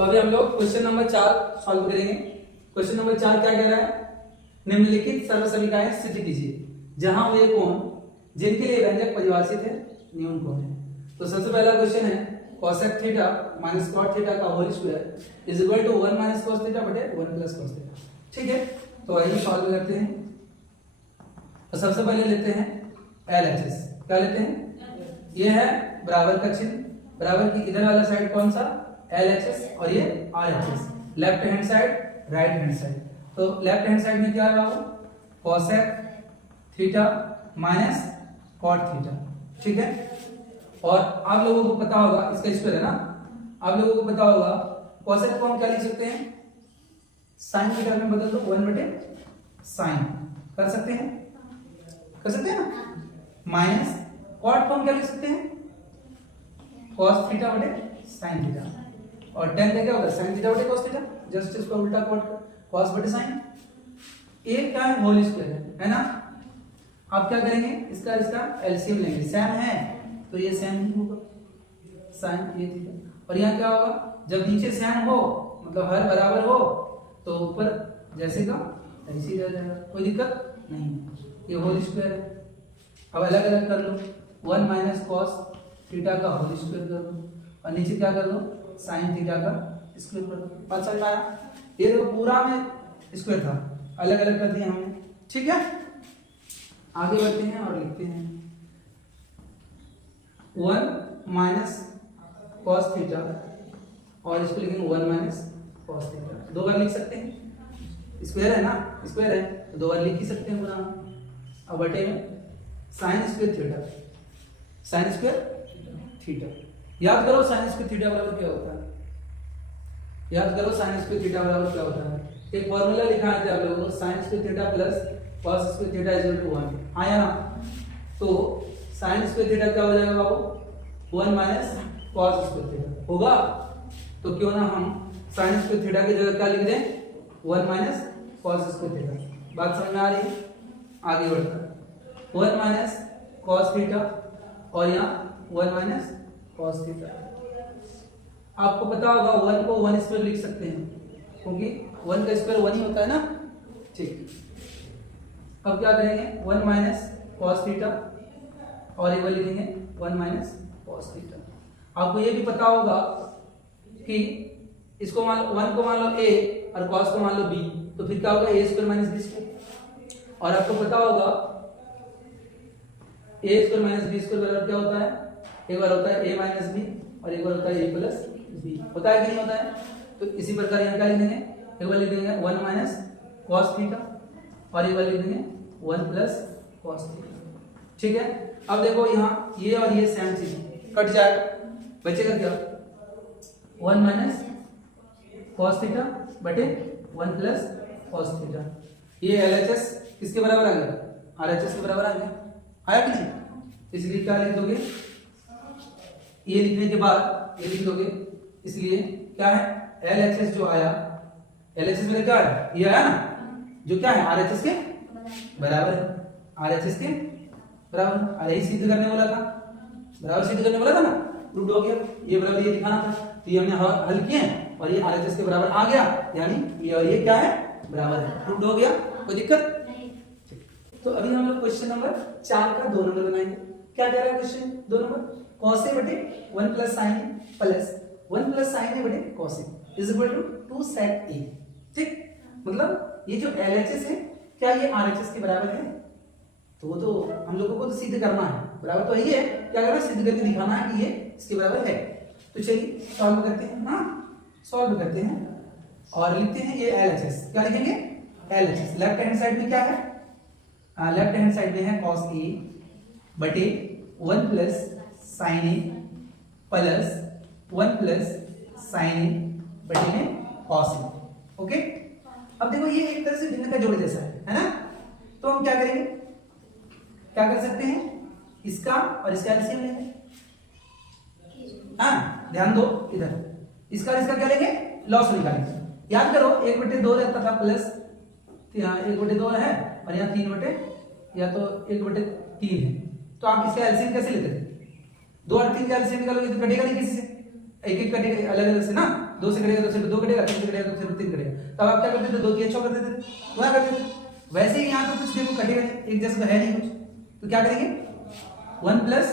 तो अभी हम लोग क्वेश्चन नंबर 4 सॉल्व करेंगे। क्वेश्चन नंबर 4 क्या कह रहा है? निम्नलिखित सर्वसमीकरणें सिद्ध कीजिए जहां वे कोण जिनके लिए व्यंजक परिभाषित है न्यून कोण है। तो सबसे पहला क्वेश्चन है cosec theta minus cot theta का whole square is equal to 1 minus cos theta बटे 1 प्लस cos थीटा। ठीक है, तो आइए सॉल्व करते हैं। तो सबसे पहले लेते हैं LHS। क्या लेते हैं? ये है बराबर का चिन्ह, बराबर की इधर वाला साइड कौन सा? LHS और ये RHS, left hand side right hand side. तो लेफ्ट हैंड साइड में क्या रहा हो? cosec theta minus cot theta. ठीक है, और आप लोगों को पता होगा इसका स्क्वायर है ना, आप लोगों को पता होगा cosec को हम क्या लिख सकते हैं? sin थीटा में बदल दो 1 बटे sin, कर सकते हैं, कर सकते हैं ना। माइनस cot को हम क्या लिख सकते हैं? cos थीटा बटे sin थीटा, और tan का क्या होगा? sin थीटा बटे cos थीटा, जस्ट इसको उल्टा cos बटे sin। एक क्या है? होल स्क्वायर है ना। आप क्या करेंगे? इसका एलसीएम लेंगे। सैम है तो ये सैम ही होगा, sin ये थीटा, और यहाँ क्या होगा? जब नीचे सैम हो मतलब हर बराबर हो तो ऊपर जैसे का ऐसे ही रह जाएगा, कोई दिक्कत नहीं। ये होल स्क्वायर है। अब अलग अलग कर लो, 1 माइनस cos थीटा का होल स्क्वायर कर दो और नीचे क्या कर दो? sin थीटा का स्क्वायर कर दो। बात समझ में आया? ये देखो पूरा में स्क्वायर था, अलग अलग कर दिया हमने। ठीक है, आगे बढ़ते हैं और लिखते हैं 1 माइनस cos थीटा और इसको लिखेंगे 1 माइनस cos थीटा। दो बार लिख सकते हैं, स्क्वायर है ना, स्क्वायर है तो दो बार लिख ही सकते हैं पूरा। अब बटे में sin square theta, sin square theta. याद करो sin स्क्वायर थीटा बराबर क्या होता है? याद करो sin स्क्वायर थीटा बराबर क्या होता है? एक फॉर्मूला लिखा है आप लोगों को, sin square theta plus cos square theta is equal to 1। आया ना? तो sin स्क्वायर थीटा क्या हो जाएगा बाबू? 1 माइनस cos स्क्वायर थीटा होगा। तो क्यों ना हम sin स्क्वायर थीटा की जगह क्या लिख दें? 1 माइनस cos स्क्वायर थीटा। बात समझ में आ रही है? आगे बढ़ते हैं 1 माइनस cos थीटा और यहाँ 1 माइनस cos थीटा। आपको पता होगा 1 को 1 स्क्वायर लिख सकते हैं क्योंकि 1 का स्क्वायर 1 ही होता है ना। ठीक, अब क्या करेंगे? 1 माइनस cos थीटा और ये लिखेंगे 1 माइनस cos थीटा। आपको ये भी पता होगा कि इसको मान लो 1 को मान लो a और cos को मान लो b, तो फिर क्या होगा? a square minus b square. और आपको पता होगा a square minus b square बराबर क्या होता है? एक बार होता है a माइनस b और एक बार होता है a प्लस b। होता है कि नहीं होता है? तो इसी प्रकार यहाँ क्या लिख देंगे? एक बार लिख देंगे 1 माइनस cos थीटा और एक बार लिख देंगे 1 प्लस cos थीटा। ठीक है, अब देखो यहाँ ये और ये सेम चीज कट जाएगा, बचेगा क्या? 1 माइनस cos थीटा बटे 1 प्लस cos थीटा। ये LHS किसके बराबर आ गया? RHS के बराबर आ गया। आया कि नहीं? इसलिए क्या लिख दोगे? ये लिखने के बाद ये लिख दोगे, इसलिए क्या है? LHS जो आया, LHS में क्या है? ये आया ना, जो क्या है? RHS के बराबर है, RHS के बराबर। अरे ही सिद्ध करने वाला था, बराबर सिद्ध करने वाला था ना, प्रूव हो गया। ये बराबर ये दिखाना था तो ये हमने हल किए और ये RHS के बराबर आ गया, यानी ये और ये क्या है? बराबर है, प्रूव हो गया। कोई दिक्कत? तो अभी हम लोग क्वेश्चन नंबर 4 का 2 नंबर बनाएंगे। क्या कह रहा है क्वेश्चन 2 नंबर? cos a बटे 1 plus sin a plus 1 plus sin a बटे cos a is equal to 2 sec a। ठीक, मतलब ये जो LHS है क्या ये RHS के बराबर है? तो वो तो हम लोगों को तो सिद्ध करना है, बराबर तो यही है, क्या करना है? सिद्ध करके दिखाना है कि ये इसके बराबर है। तो चलिए सॉल्व करते हैं। हाँ, सॉल्व करते हैं और लिखते हैं ये LHS। क्या लिखेंगे? LHS। लेफ्ट हैंड साइड में क्या है? लेफ्ट हैंड साइड में है cos a बटे 1 plus sin a plus 1 plus sin a बटे में cos a। ओके, अब देखो ये एक तरह से भिन्न का जोड़ जैसा है ना। तो हम क्या करेंगे? क्या कर सकते हैं? इसका और इसका एलसीएम लेंगे। हाँ, ध्यान दो इधर, इसका और इसका क्या लेंगे? लॉस निकालेंगे। याद करो 1/2 रहता था प्लस, यहाँ 1/2 है और यहाँ 3/, या तो 1/3 है। तो आप इसका एलसीएम कैसे लेते थे? 2 और 3 का एलसीएम निकालोगे तो कटेगा नहीं किसी से, एक एक कटेगा अलग अलग से ना। 2 से कटेगा तो सिर्फ 2 कटेगा, 3 से कटेगा तो सिर्फ 3 कटेगा। तब आप क्या करते थे, 2 3 कर देते थे, गुना कर देते थे। वैसे ही यहाँ तो कुछ देखो कटेगा नहीं, एक जैसा तो है नहीं कुछ, तो क्या करेंगे 1 प्लस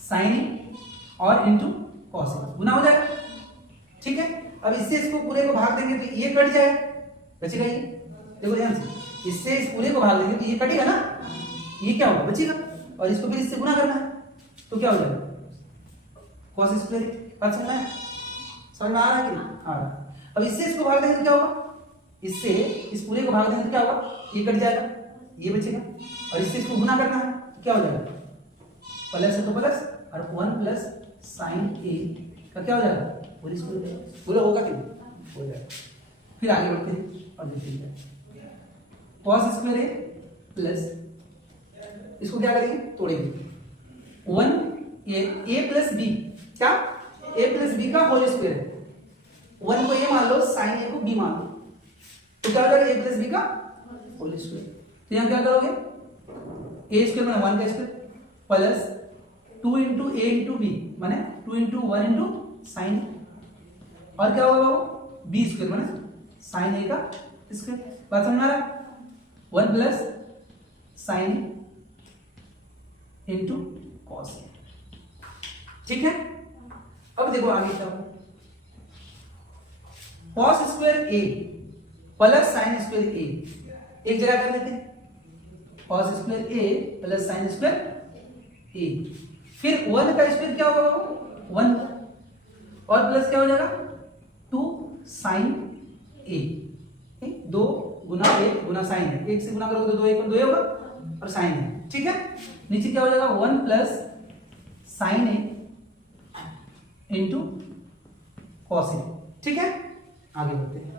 साइन ए और इंटू कॉस ए, गुना हो जाएगा। ठीक है, अब इससे इसको पूरे को भाग देंगे तो ये कट जाएगा, बचेगा ये। देखो ध्यान से, इससे इस पूरे को भाग देंगे तो ये कटेगा ना, ये क्या होगा बचेगा, और इसको फिर इससे गुना करना है तो क्या हो जाएगा cos स्क्वायर। बात समझ में आ रहा है कि नहीं? हाँ। अब इससे इसको भाग देंगे तो क्या होगा, इससे इस पूरे को भाग देंगे तो क्या होगा, ये कट जाएगा, ये बचेगा, और इससे इसको गुना करना है तो क्या हो जाएगा, प्लस है तो प्लस, और 1 प्लस साइन ए का क्या हो जाएगा, और इसको पूरा होगा कि नहीं, हो जाएगा। फिर आगे बढ़ते हैं और देखते हैं cos स्क्वायर ए प्लस, इसको क्या करेंगे, तोड़ेंगे 1 ए प्लस बी, क्या ए प्लस बी का होल स्क्वायर है, 1 को ए मान लो, साइन ए को बी मान लो, तो क्या हो जाएगा ए प्लस बी का होल स्क्वायर। तो यहां क्या करोगे, ए स्क्वायर में 1 का स्क्वायर प्लस 2 इंटू ए इंटू बी माने 2 इंटू 1 इंटू साइन, और क्या होगा बी स्क्वायर माने साइन ए का स्क्वायर। बात समझ में आ रहा है, 1 प्लस साइन इंटू कॉस, ठीक है। अब देखो आगे क्या होगा, cos square A plus sign square ए, एक जगह कर लेते हैं, cos square A plus sign square ए, फिर 1 का स्क्वायर क्या होगा 1, और प्लस क्या हो जाएगा 2 साइन ए, 2 गुना 1 गुना साइन है, 1 से गुना करोगे तो 2 1 2 होगा, और साइन है, ठीक है। नीचे क्या हो जाएगा 1 plus sign A into cos A, ठीक है। आगे बढ़ते हैं,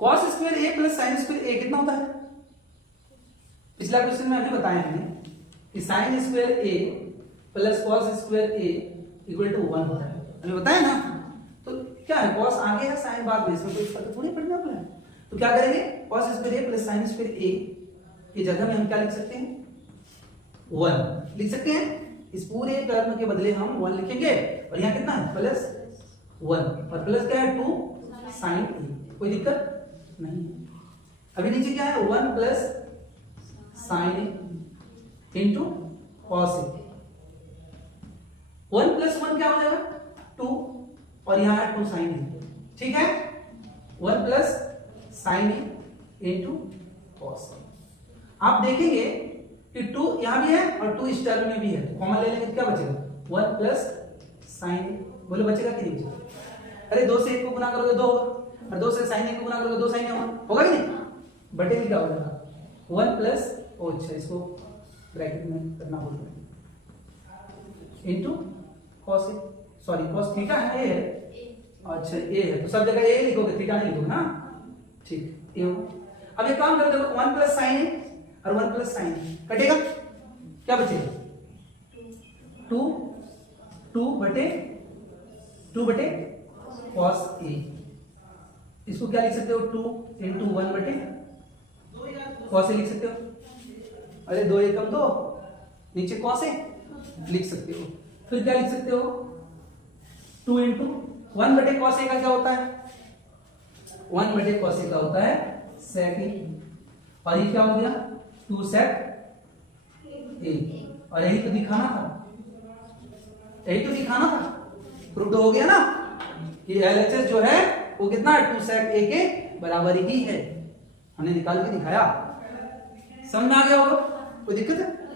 cos square A plus sign square ए कितना होता है, पिछला क्वेश्चन में अभी बताया हमने कि sine square A plus cos square A equal to 1 होता है, अभी बताया ना। तो क्या है, कॉस आगे है साइन बाद में, इसमें कोई फर्क थोड़ी पड़ने वाला है। तो क्या करेंगे, cos square A plus sign square ए की जगह में हम क्या लिख सकते हैं 1 लिख सकते हैं, इस पूरे टर्म के बदले हम 1 लिखेंगे, और यहाँ कितना है प्लस 1, और प्लस क्या है 2 साइन ए, कोई दिक्कत नहीं। अभी नीचे क्या है 1 plus sign A into cos A, 1 plus 1 क्या हो जाएगा 2, और यहाँ है 2 साइन ए, ठीक है। 1 plus sign A into cos A, आप देखेंगे कि 2 यहां भी है और 2 इस टर्म में भी है, कॉमन ले लेंगे तो क्या बचेगा 1 प्लस साइन ए, बोलो बचेगा कि नहीं बचेगा, अरे 2 से 1 को गुना करोगे 2 होगा, और 2 से साइन ए को गुना करोगे 2 साइन ए होगा कि नहीं, बटे में क्या हो जाएगा 1 प्लस, अच्छा इसको ब्रैकेट में करना होगा, into cos A, sorry cos theta है ए है, अच्छा ए है तो सब जगह ए लिखोगे, थीटा नहीं लिखोगे ना, ठीक ये हो। अब एक काम कर दो 1 प्लस साइन ए और 1 प्लस साइन कटेगा, क्या बचेगा 2 बटे कॉस ए, इसको क्या लिख सकते हो 2 इंटू 1 बटे कॉस ए लिख सकते हो, अरे 2 एकम 2 नीचे कॉस ए लिख सकते हो, फिर क्या लिख सकते हो 2 इंटू 1 बटे कॉस ए का क्या होता है 1 बटे कॉस ए का होता है सेक ए, और ये क्या हो गया 2 सेक ए, और यही तो दिखाना था, प्रूफ हो गया ना कि LHS जो है वो कितना है 2 सेक ए के बराबर ही है, हमने निकाल के दिखाया, समझ में आ गया होगा, कोई दिक्कत है।